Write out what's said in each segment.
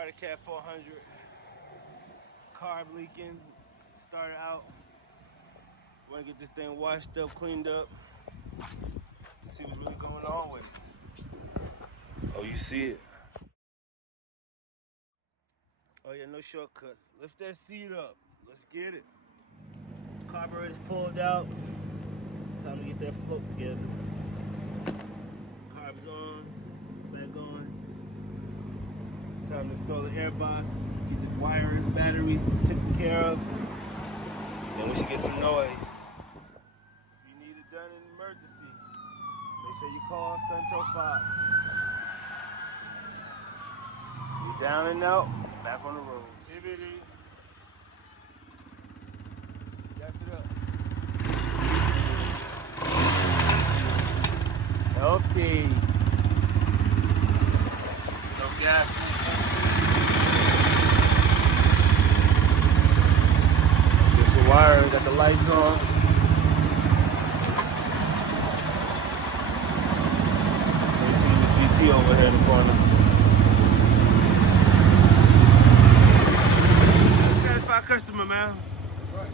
Started Cat 400. Carb leaking. Started out. Want to get this thing washed up, cleaned up. To see what's really going on with it. Oh, you see it. Oh yeah, no shortcuts. Lift that seat up. Let's get it. Carburetor's pulled out. Time to get that float together. Carb's on. Back on. Time to install the air box. Get the wires, batteries taken care of. Then we should get some noise. If you need it done in emergency, make sure you call Stunto Fox. We down and out, back on the road. CBD. Gas it up. Okay. No gas. Get your wire, got the lights on. You see the GT over here in the corner. Satisfied customer, man. Right.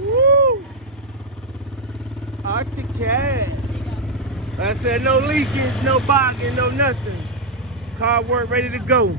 Woo! Arctic cat. I said no leakage, no bogging, no nothing. Car work ready to go.